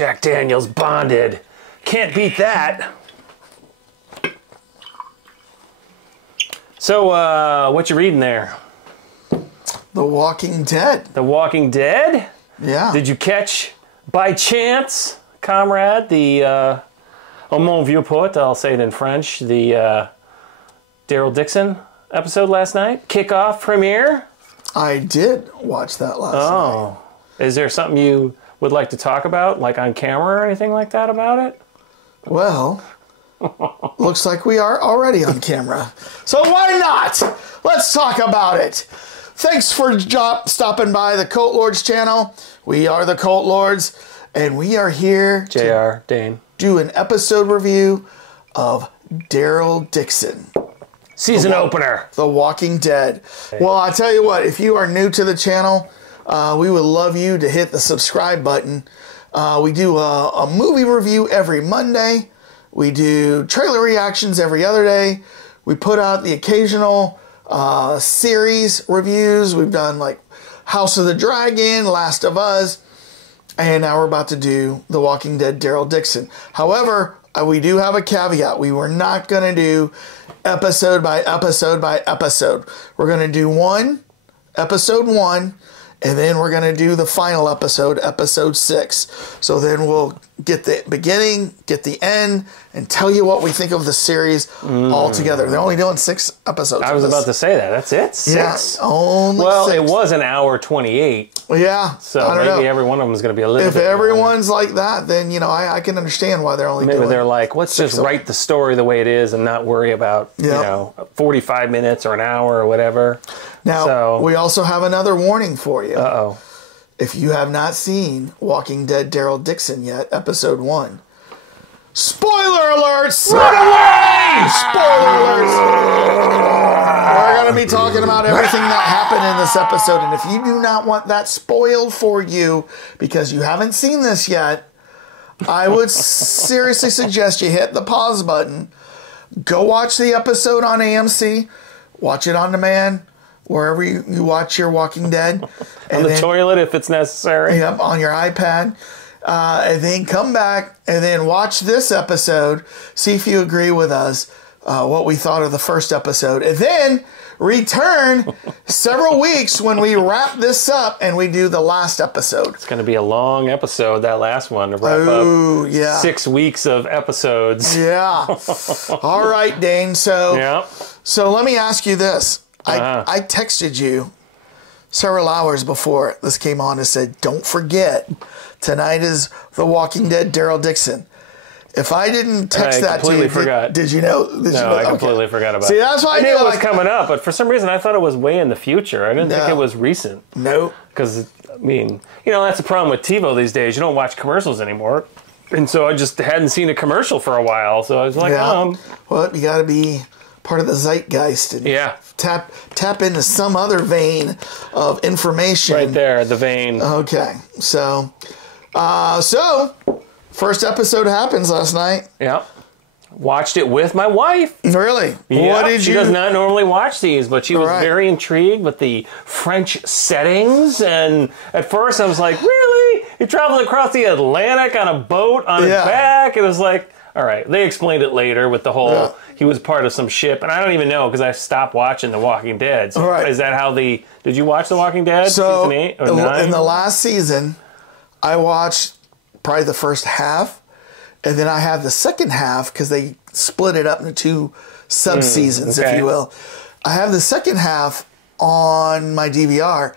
Jack Daniels bonded. Can't beat that. So, what you reading there? The Walking Dead. The Walking Dead? Yeah. Did you catch, by chance, comrade, the, au mon vieux pote, I'll say it in French, the Daryl Dixon episode last night? Kickoff premiere? I did watch that last night. Oh. Is there something you would like to talk about, like on camera or anything like that about it? Well, looks like we are already on camera. So why not? Let's talk about it. Thanks for stopping by the Cult Lords channel. We are the Cult Lords, and we are here JR, Dane. Do an episode review of Daryl Dixon. Season opener. The Walking Dead. Well, I tell you what, if you are new to the channel, we would love you to hit the subscribe button. We do a movie review every Monday. We do trailer reactions every other day. We put out the occasional series reviews. We've done like House of the Dragon, Last of Us, and now we're about to do The Walking Dead Daryl Dixon. However, we do have a caveat. We were not going to do episode by episode by episode. We're going to do episode 1, and then we're going to do the final episode, episode 6. So then we'll get the beginning, get the end, and tell you what we think of the series all together. They're only doing 6 episodes. I was about to say that. That's it? 6? Yeah, only 6. It was an hour 28. Yeah. So maybe every one of them is going to be a little bit. If everyone's like that, then, you know, I can understand why they're only doing. Maybe they're like, let's just write the story the way it is and not worry about, you know, 45 minutes or an hour or whatever. Now, we also have another warning for you. Uh-oh. If you have not seen Walking Dead Daryl Dixon yet, episode 1, spoiler alerts! Run away! Spoiler alerts! We're going to be talking about everything that happened in this episode, and if you do not want that spoiled for you because you haven't seen this yet, I would seriously suggest you hit the pause button, go watch the episode on AMC, watch it on demand, wherever you watch your Walking Dead. On the toilet if it's necessary. Yep, on your iPad. And then come back and then watch this episode. See if you agree with us, what we thought of the first episode. And then return several weeks when we wrap this up and we do the last episode. It's going to be a long episode, that last one, to wrap up 6 weeks of episodes. Yeah. All right, Dane. So let me ask you this. I texted you several hours before this came on and said, don't forget, tonight is The Walking Dead Daryl Dixon. If I didn't text that to you, did you know? I completely forgot about it. See, that's why I knew it was coming up, but for some reason I thought it was way in the future. I didn't think it was recent. No. Because, I mean, you know, that's the problem with TiVo these days. You don't watch commercials anymore. And so I just hadn't seen a commercial for a while. So I was like, well, you got to be part of the zeitgeist and tap into some other vein of information. Right there, the vein. Okay, so first episode happens last night. Yeah, watched it with my wife. Really? Yeah, what did she does not normally watch these, but she was very intrigued with the French settings. And at first I was like, really? You're traveling across the Atlantic on a boat on his back? It was like, all right. They explained it later with the whole, he was part of some ship. And I don't even know because I stopped watching The Walking Dead. So is that how did you watch The Walking Dead? So season 8 or 9? In the last season, I watched probably the first half. And then I have the second half because they split it up into 2 sub-seasons, if you will. I have the second half on my DVR.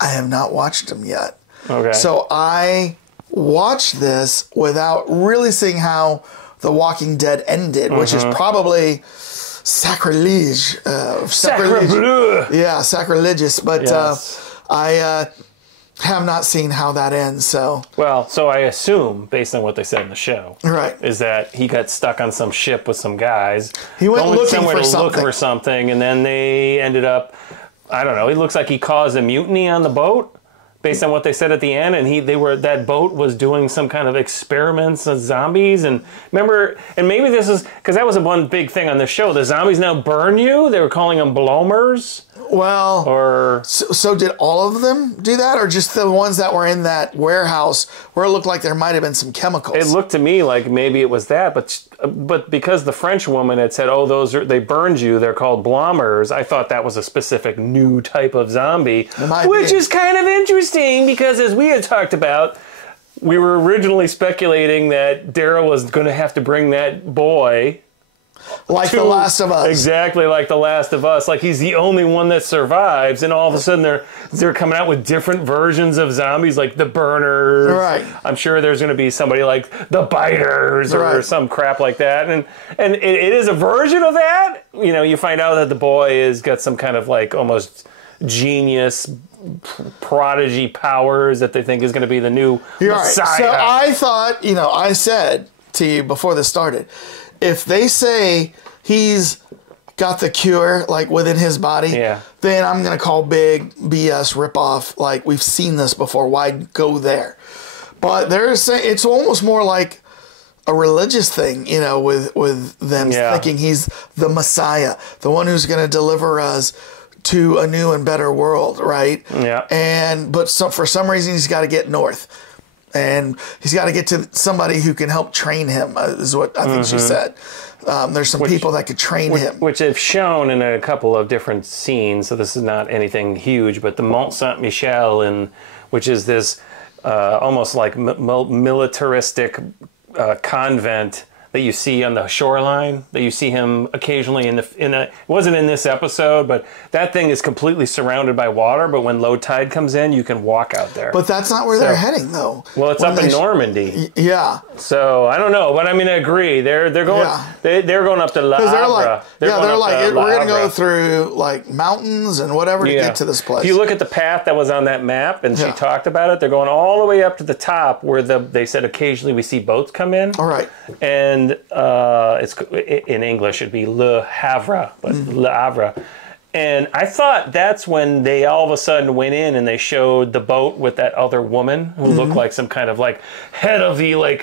I have not watched them yet. Okay. So I watched this without really seeing how The Walking Dead ended, which is probably sacrilege. Sacrilegious. But I have not seen how that ends. So I assume, based on what they said in the show, is that he got stuck on some ship with some guys. He went looking for something, and then they ended up. I don't know. It looks like he caused a mutiny on the boat. Based on what they said at the end, and that boat was doing some kind of experiments on zombies, and remember, and maybe this is because that was one big thing on the show. The zombies now burn you. They were calling them blomers. Well, so did all of them do that, or just the ones that were in that warehouse where it looked like there might have been some chemicals. It looked to me like maybe it was that, but because the French woman had said, "Oh, they burned you. They're called blommers," I thought that was a specific new type of zombie, which is kind of interesting because, as we had talked about, we were originally speculating that Daryl was going to have to bring that boy. Like The Last of Us. Exactly like The Last of Us. Like he's the only one that survives, and all of a sudden they're coming out with different versions of zombies, like the Burners. Right. I'm sure there's going to be somebody like the Biters or some crap like that. And it is a version of that. You know, you find out that the boy has got some kind of like almost genius prodigy powers that they think is going to be the new Messiah. Right. So I thought, I said to you before this started, if they say he's got the cure, like, within his body, then I'm going to call big BS ripoff. Like, we've seen this before. Why go there? But they're saying it's almost more like a religious thing, with them thinking he's the Messiah, the one who's going to deliver us to a new and better world, right? Yeah. But for some reason, he's got to get north. And he's got to get to somebody who can help train him, is what I think she said. There's some people that could train him. Which they've shown in a couple of different scenes, so this is not anything huge, but the Mont Saint-Michel, which is this almost like militaristic convent that you see on the shoreline, that you see him occasionally it wasn't in this episode, but that thing is completely surrounded by water, but when low tide comes in, you can walk out there. But that's not where they're heading, though. Well, it's up in Normandy. Yeah. So, I don't know, but I mean, I agree. They're going they're going up to La Havre. They're like, we're going to go through, like, mountains and whatever to get to this place. If you look at the path that was on that map, and she talked about it, they're going all the way up to the top where they said occasionally we see boats come in. All right. And it's in English it'd be Le Havre, but Le Havre. And I thought that's when they all of a sudden went in and they showed the boat with that other woman who looked like some kind of like head of the I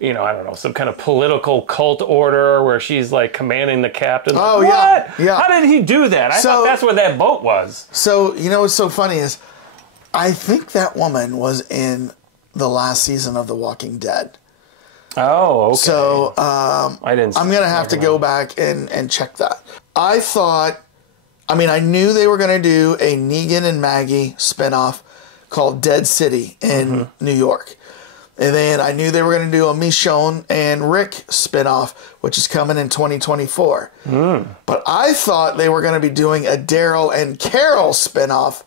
don't know, some kind of political cult order where she's like commanding the captain. Oh, what? Yeah. How did he do that? I thought that's what that boat was. So, what's so funny is I think that woman was in the last season of The Walking Dead. Oh, okay. So I'm going to have to go back and check that. I knew they were going to do a Negan and Maggie spinoff called Dead City in New York. And then I knew they were going to do a Michonne and Rick spinoff, which is coming in 2024. But I thought they were going to be doing a Daryl and Carol spinoff.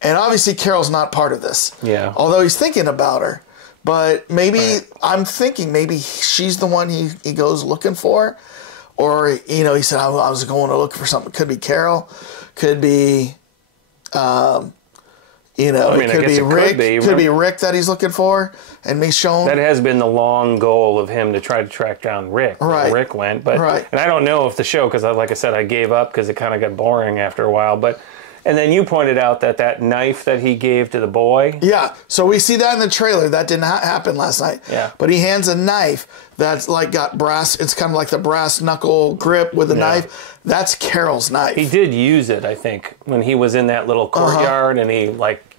And obviously Carol's not part of this. Yeah. Although he's thinking about her. But maybe, I'm thinking maybe she's the one he goes looking for. Or, he said, I was going to look for something. Could be Carol. Could be, it could be Rick. Could be Rick that he's looking for. And Michonne. That has been the long goal of him to try to track down Rick. Right. Rick went. And I don't know if the show, because like I said, I gave up because it kind of got boring after a while. And then you pointed out that knife that he gave to the boy. Yeah. So we see that in the trailer. That didn't happen last night. Yeah. But he hands a knife that's like got brass. It's kind of like the brass knuckle grip with a knife. That's Carol's knife. He did use it, I think, when he was in that little courtyard and he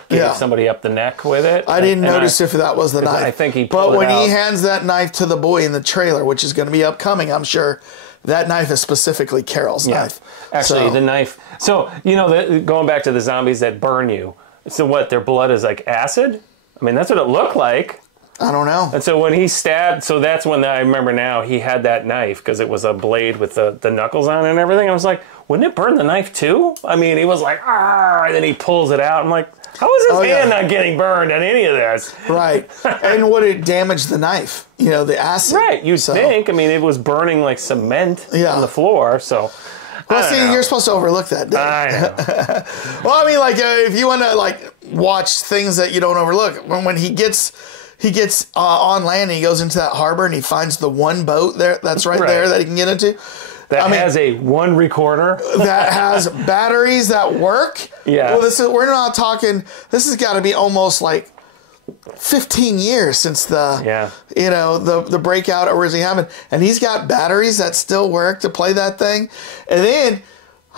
gave somebody up the neck with it. I didn't notice if that was the knife. I think he pulled it out. But when he hands that knife to the boy in the trailer, which is going to be upcoming, I'm sure, that knife is specifically Carol's knife. Actually, the knife. So, going back to the zombies that burn you. So what, their blood is like acid? I mean, that's what it looked like. I don't know. And so when he stabbed, so that's when I remember now he had that knife because it was a blade with the knuckles on it and everything. I was like, wouldn't it burn the knife too? I mean, he was like, ah, and then he pulls it out. I'm like, how is his hand not getting burned on any of this? Right. And would it damage the knife? The acid. Right. You'd think. I mean, it was burning like cement on the floor. So, well, see, you're supposed to overlook that, Dave. I know. Well, I mean, if you want to watch things that you don't overlook, when he gets on land and he goes into that harbor and he finds the one boat that's right there that he can get into. That has a one recorder. That has batteries that work. Yeah. Well, we're not talking, this has got to be almost like 15 years since the breakout originally happened. And he's got batteries that still work to play that thing. And then,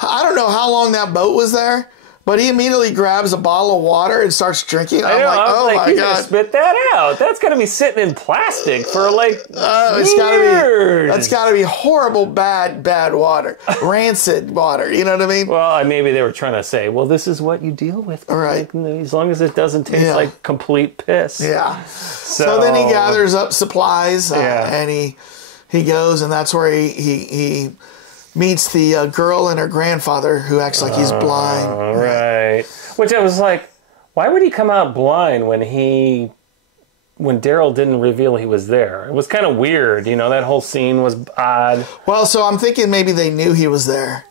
I don't know how long that boat was there, But he immediately grabs a bottle of water and starts drinking. I'm like, oh my God. Spit that out. That's got to be sitting in plastic for like years. That's got to be horrible, bad water. Rancid water. You know what I mean? Well, maybe they were trying to say, well, this is what you deal with. Right. As long as it doesn't taste like complete piss. Yeah. So then he gathers up supplies and he goes, and that's where he meets the girl and her grandfather, who acts like he's blind. Right. Which I was like, why would he come out blind when Daryl didn't reveal he was there? It was kind of weird. You know, that whole scene was odd. Well, so I'm thinking maybe they knew he was there,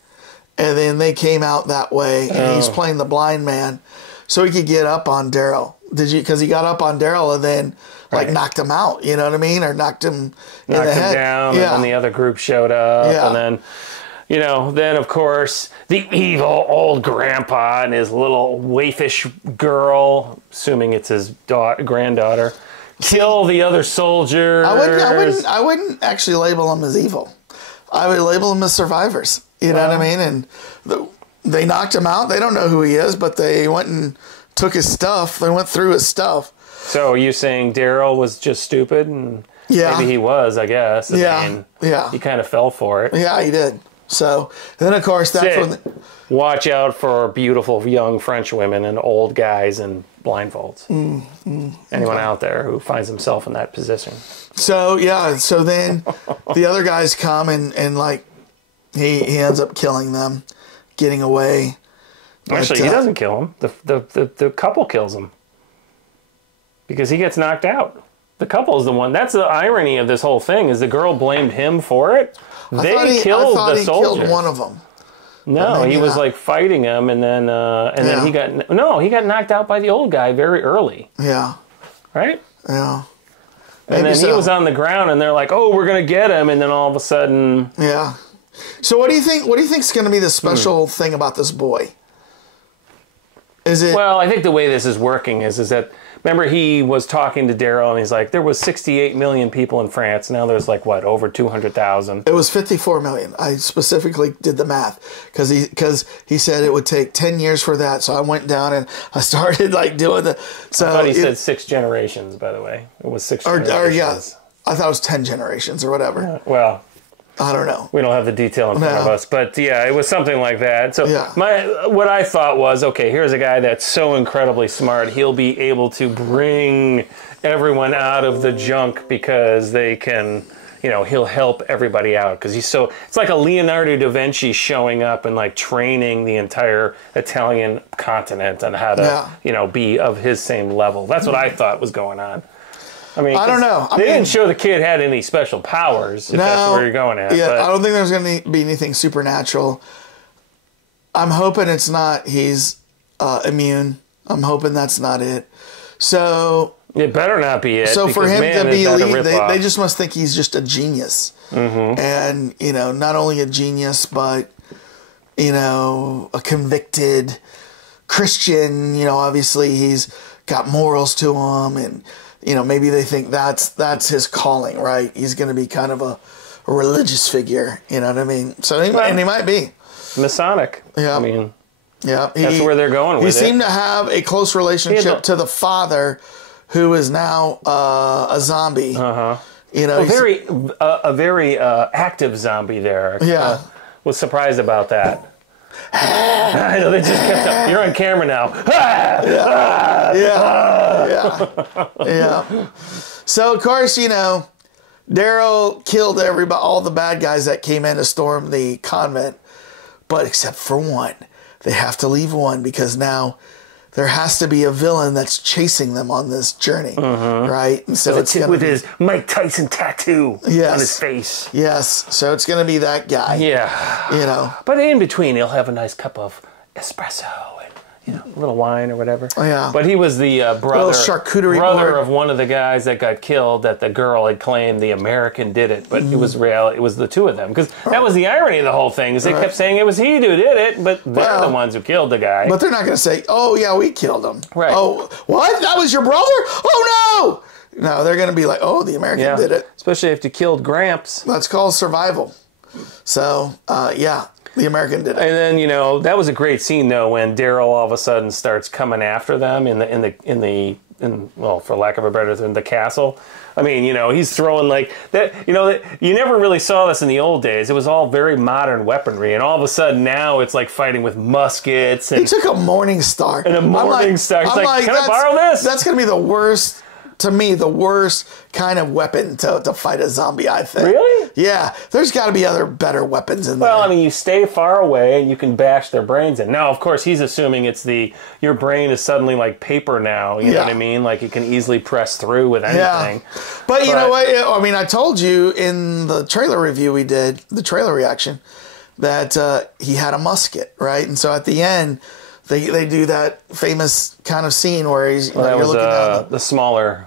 and then they came out that way, and he's playing the blind man, so he could get up on Daryl. Because he got up on Daryl and then knocked him out. You know what I mean? Or knocked him in the head. Down, and then the other group showed up, and then. You know, then of course the evil old grandpa and his little waifish girl, assuming it's his granddaughter, kill the other soldiers. I wouldn't actually label them as evil. I would label them as survivors. You know what I mean? And they knocked him out. They don't know who he is, but they went and took his stuff. They went through his stuff. So are you saying Daryl was just stupid? And maybe he was, I guess. I mean, he kind of fell for it. Yeah, he did. So then, of course, that's when... Watch out for beautiful young French women and old guys in blindfolds. Anyone out there who finds himself in that position. So, so then the other guys come and he ends up killing them, getting away. Actually, he doesn't kill him. The couple kills him. Because he gets knocked out. The couple is the one. That's the irony of this whole thing, is the girl blamed him for it. They killed the soldiers. Killed one of them. No, he was fighting him, and then then he got knocked out by the old guy very early. Yeah. Right? Yeah. And then he was on the ground, and they're like, "Oh, we're gonna get him," and then all of a sudden, yeah. So what do you think? What do you think is going to be the special thing about this boy? Is it? Well, I think the way this is working is that. Remember, he was talking to Daryl, and he's like, there was 68 million people in France. Now there's over 200,000. It was 54 million. I specifically did the math because he said it would take 10 years for that. So I went down and I started doing the. So I thought he said 6 generations. By the way, it was 6 generations. I thought it was 10 generations or whatever. Yeah, well. I don't know. We don't have the detail in front of us, but it was something like that. So what I thought was, okay, here's a guy that's so incredibly smart. He'll be able to bring everyone out of the junk because they can, he'll help everybody out because it's like a Leonardo da Vinci showing up and training the entire Italian continent on how to, be of his same level. That's what I thought was going on. I mean, I don't know. They didn't show the kid had any special powers, if that's where you're going at. Yeah, I don't think there's going to be anything supernatural. I'm hoping it's not he's immune. I'm hoping that's not it. So... It better not be it. So for him to be elite, they just must think he's just a genius. Mm-hmm. And, not only a genius, but, a convicted Christian. Obviously he's got morals to him and... maybe they think that's his calling, right? He's going to be kind of a religious figure, you know what I mean? So, and he might be. Masonic. Yeah. I mean, that's where they're going with it. He seemed to have a close relationship to the father, who is now a zombie. Uh-huh. A very active zombie there. Yeah. Was surprised about that. I know, they just kept up. You're on camera now. Yeah. So, of course, Daryl killed all the bad guys that came in to storm the convent, but except for one. They have to leave one because now there has to be a villain that's chasing them on this journey, right? And so it's with his Mike Tyson tattoo on his face. Yes, so it's going to be that guy. Yeah. But in between, he'll have a nice cup of espresso and a little wine or whatever. Yeah. But he was the brother charcuterie of one of the guys that got killed that the girl had claimed the American did it, but it was real. It was the two of them. Because that was the irony of the whole thing, is they kept saying it was he who did it, but they're the ones who killed the guy. But they're not going to say, oh, yeah, we killed him. Right. Oh, what? That was your brother? Oh, no! No, they're going to be like, oh, the American did it. Especially if you killed Gramps. That's called survival. So, The American did it. And then, you know, that was a great scene though when Daryl all of a sudden starts coming after them well, for lack of a better term, the castle. I mean, you know, he's throwing like that. You know, you never really saw this in the old days. It was all very modern weaponry, and all of a sudden now it's like fighting with muskets. And he took a Morning Star. And a Morning Star. He's like, can I borrow this? That's going to be the worst. To me, the worst kind of weapon to fight a zombie, I think. Really? Yeah. There's got to be other better weapons in there. Well, I mean, you stay far away and you can bash their brains in. Now, of course, he's assuming it's your brain is suddenly like paper now. You know what I mean? Like you can easily press through with anything. Yeah. But you know what? I mean, I told you in the trailer review we did, the trailer reaction, that he had a musket, right? And so at the end, They do that famous kind of scene where he's you're looking down the smaller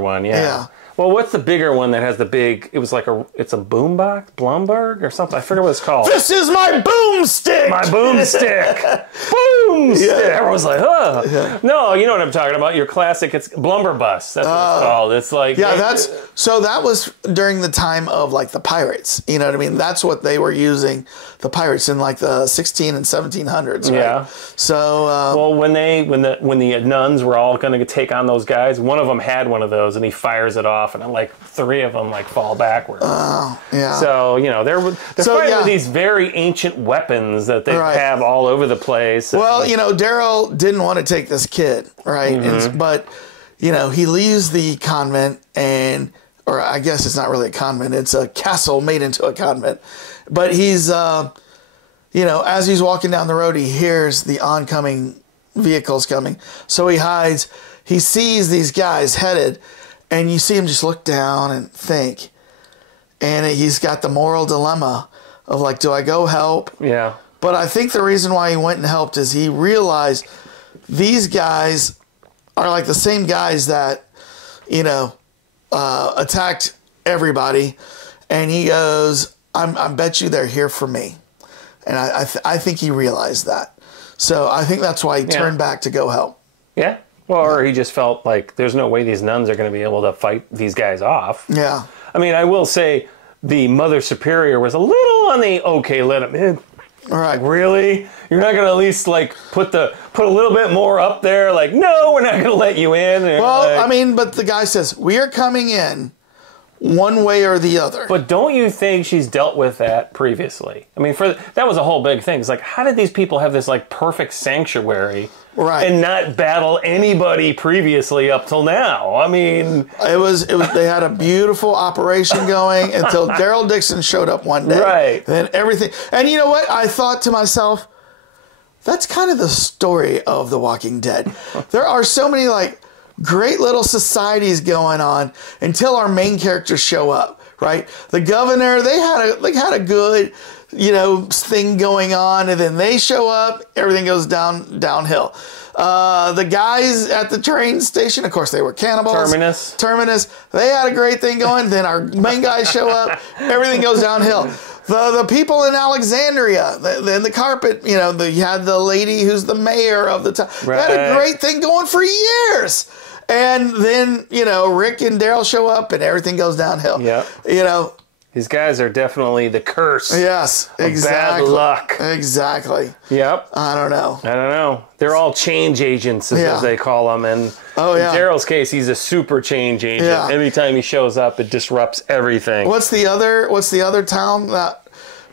one. Yeah. Well, what's the bigger one that has the big? It was like it's a boombox, Blumberg or something. I forget what it's called. This is my boomstick. My boomstick. Boomstick. Yeah. Everyone's like, huh? Yeah. No, you know what I'm talking about. Your classic. It's blumberbus. That's what it's called. It's like that was during the time of like the pirates. You know what I mean? That's what they were using. The pirates in like the 16 and 1700s. Right? Yeah. So well, when the nuns were all going to take on those guys, one of them had one of those, and he fires it off, and like three of them like fall backwards. Oh, yeah. So you know they're fighting with these very ancient weapons that they have all over the place. Well, you know, Daryl didn't want to take this kid, right? Mm-hmm. But you know, he leaves the convent or I guess it's not really a convent; it's a castle made into a convent. But he's, you know, as he's walking down the road, he hears the oncoming vehicles coming. So he hides. He sees these guys headed, and you see him just look down and think. And he's got the moral dilemma of like, do I go help? Yeah. But I think the reason why he went and helped is he realized these guys are like the same guys that, you know, attacked everybody. And he goes, I bet you they're here for me. And I think he realized that. So I think that's why he turned back to go help. Yeah. Well, or he just felt like there's no way these nuns are going to be able to fight these guys off. Yeah. I mean, I will say the Mother Superior was a little on the, okay, let him in. All right. Like, really? You're not going to at least like put a little bit more up there? Like, no, we're not going to let you in. And well, I mean, but the guy says, we are coming in. One way or the other. But don't you think she's dealt with that previously? I mean, that was a whole big thing. It's like, how did these people have this like perfect sanctuary and not battle anybody previously up till now? I mean, it was they had a beautiful operation going until Daryl Dixon showed up one day. Right. Then everything. And you know what? I thought to myself, that's kind of the story of The Walking Dead. There are so many like great little societies going on until our main characters show up, right? The governor, they had a good, you know, thing going on, and then they show up, everything goes downhill. The guys at the train station, of course, they were cannibals. Terminus, they had a great thing going. Then our main guys show up, everything goes downhill. The people in Alexandria, then the carpet, you know, you had the lady who's the mayor of the town. They had a great thing going for years. And then, you know, Rick and Daryl show up and everything goes downhill. Yeah. You know. These guys are definitely the curse. Yes, exactly. Bad luck. Exactly. Yep. I don't know. They're all change agents, as they call them. And in Daryl's case, he's a super change agent. Yeah. Anytime he shows up, it disrupts everything. What's the other town that...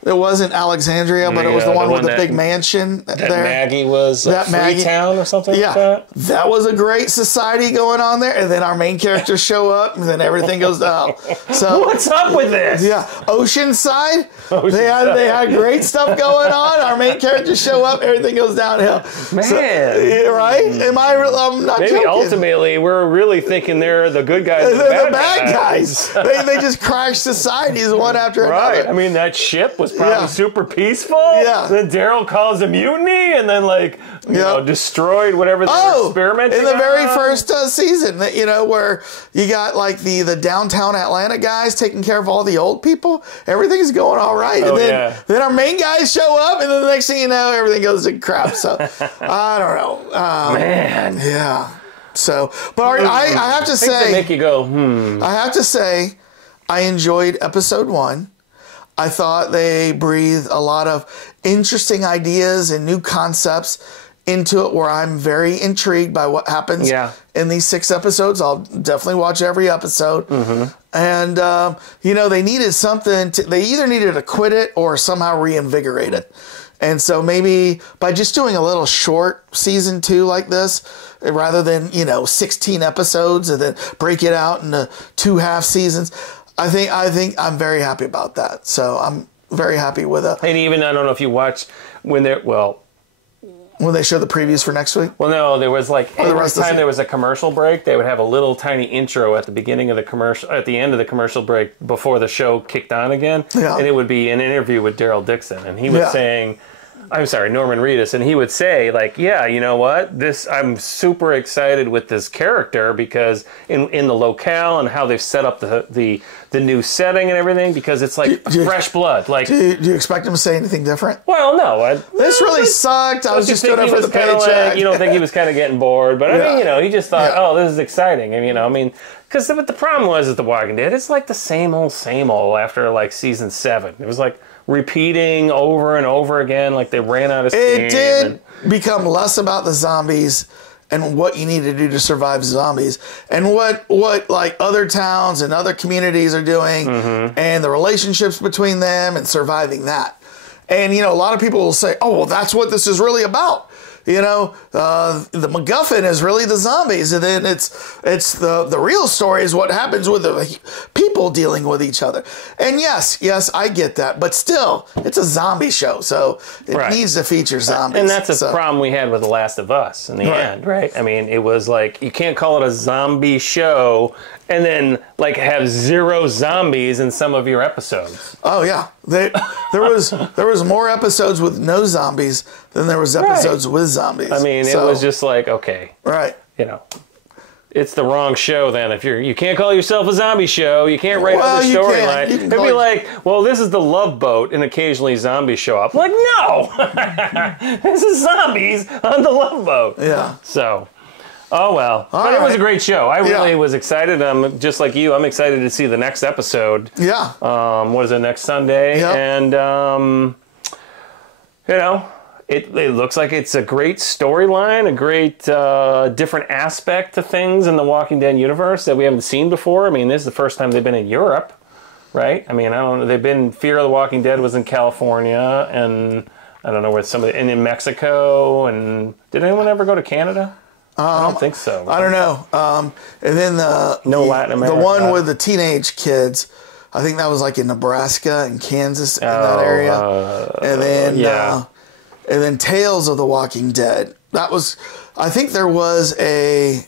It wasn't Alexandria, but it was the one with the big mansion that there. Maggie was Freetown or something like that. That was a great society going on there. And then our main characters show up, and then everything goes down. So what's up with this? Yeah, Oceanside. They had great stuff going on. Our main characters show up, everything goes downhill. Man, so, right? I'm not Maybe joking. Ultimately, we're really thinking they're the good guys. They're the bad guys. they just crash societies one after another. Right. I mean, that ship was probably super peaceful. Yeah. Then Daryl calls a mutiny and then like you know, destroyed whatever they were experimenting in the very first season, you know, where you got like the downtown Atlanta guys taking care of all the old people. Everything's going all right. And then our main guys show up, and then the next thing you know, everything goes to crap. So I don't know. Man. Yeah. So, but I have to say, make you go, I have to say, I enjoyed episode 1. I thought they breathed a lot of interesting ideas and new concepts into it, where I'm very intrigued by what happens in these 6 episodes. I'll definitely watch every episode. And, they needed something. They either needed to quit it or somehow reinvigorate it. And so maybe by just doing a little short season 2 like this, rather than, 16 episodes and then break it out into 2 half seasons, I think I'm very happy about that. So I'm very happy with it. And even, I don't know if you watched when they show the previews for next week? Well, no, there was every time there was a commercial break, they would have a little tiny intro at the beginning of the commercial, at the end of the commercial break before the show kicked on again. Yeah. And it would be an interview with Daryl Dixon. And he was saying, Norman Reedus, and he would say, you know what? I'm super excited with this character because in the locale and how they've set up the new setting and everything, because it's fresh blood. Do you expect him to say anything different? Well, no. This really sucked. I was just doing it for the paycheck. You don't think he was kind of getting bored, but he just thought, oh, this is exciting. Because the problem was with The Walking Dead, it's the same old after season 7. It was repeating over and over again, they ran out of steam. It did become less about the zombies and what you need to do to survive zombies, and what other towns and other communities are doing, and the relationships between them and surviving that. And a lot of people will say, oh, well, that's what this is really about. The MacGuffin is really the zombies, and then it's the real story is what happens with the people dealing with each other. And yes, I get that, but still, it's a zombie show, so it needs to feature zombies. And that's a problem we had with The Last of Us in the end, right? It was you can't call it a zombie show and then have 0 zombies in some of your episodes. Oh yeah, there was more episodes with no zombies than there was episodes with zombies. It was just okay, right? It's the wrong show then. If you can't call yourself a zombie show, you can't write other storyline. It'd be well, this is the Love Boat, and occasionally zombies show up. No, this is zombies on the Love Boat. Yeah. So. Oh, well. But it was a great show. I really was excited. I'm just like you. I'm excited to see the next episode. Yeah. What is it, next Sunday? Yep. And, it looks like it's a great storyline, a great different aspect to things in the Walking Dead universe that we haven't seen before. This is the first time they've been in Europe, right? I don't know. They've been, Fear of the Walking Dead was in California, and I don't know where and in Mexico, and did anyone ever go to Canada? I don't think so. I don't know. And then Latin America. The one with the teenage kids, I think that was in Nebraska and Kansas in that area. And then Tales of the Walking Dead. That was, I think there was a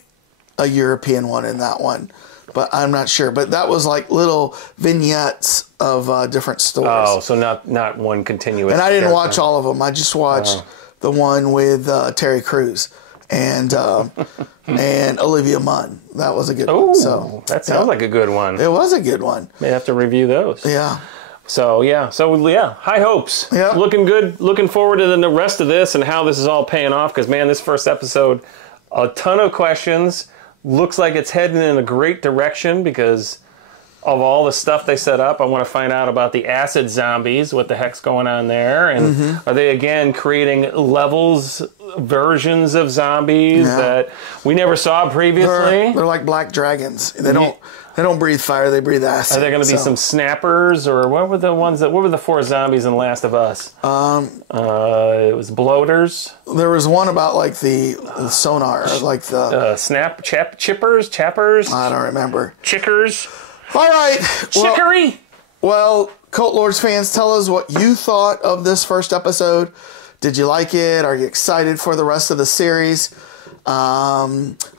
European one in that one, but I'm not sure. But that was little vignettes of different stories. Oh, so not one continuous. And I didn't watch all of them. I just watched the one with Terry Crews and Olivia Munn. That was a good one. So that sounds like a good one. It was a good one. May have to review those. Yeah. So high hopes. Yeah. Looking good. Looking forward to the rest of this and how this is all paying off. Because this first episode, a ton of questions. Looks like it's heading in a great direction because of all the stuff they set up. I want to find out about the acid zombies, what the heck's going on there, and are they again creating versions of zombies that we never saw previously? They're like black dragons. They don't breathe fire; they breathe acid. Are there going to be some snappers, or what were the 4 zombies in Last of Us? It was bloaters. There was one about the sonar, chappers. I don't remember. Chickers. All right. Chicory. Well, Cult Lords fans, tell us what you thought of this first episode. Did you like it? Are you excited for the rest of the series? Are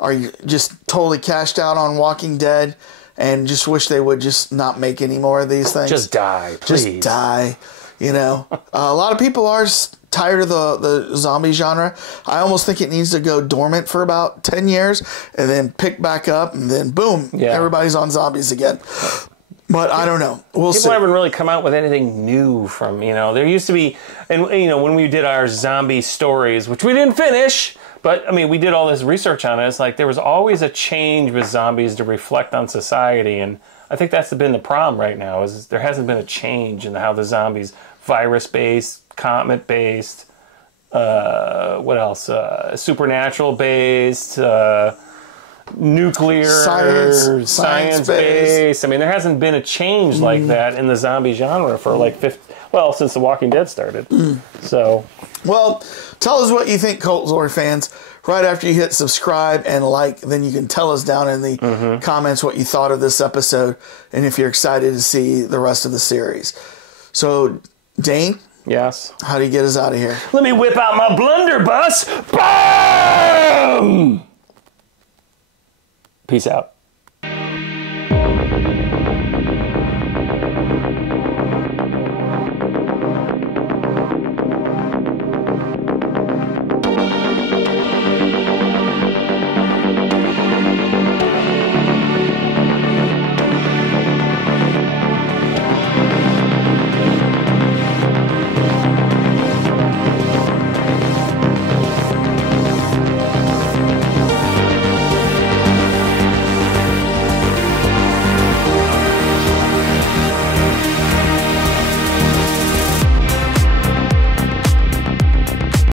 you just totally cashed out on Walking Dead and just wish they would just not make any more of these things? Just die, please. Just die. A lot of people are tired of the zombie genre. I almost think it needs to go dormant for about 10 years and then pick back up, and then boom, everybody's on zombies again. But I don't know. We'll see. People haven't really come out with anything new from, there used to be, and when we did our zombie stories, which we didn't finish, but we did all this research on it. It's there was always a change with zombies to reflect on society, and I think that's been the problem right now, is there hasn't been a change in how the zombies, virus-based, comet-based, what else? Supernatural-based, nuclear, science-based. I mean, there hasn't been a change like that in the zombie genre for like since The Walking Dead started. So, well, tell us what you think, Cult Lore fans. Right after you hit subscribe and like, then you can tell us down in the comments what you thought of this episode and if you're excited to see the rest of the series. So, Dane? Yes? How do you get us out of here? Let me whip out my blunderbuss. Boom! Peace out.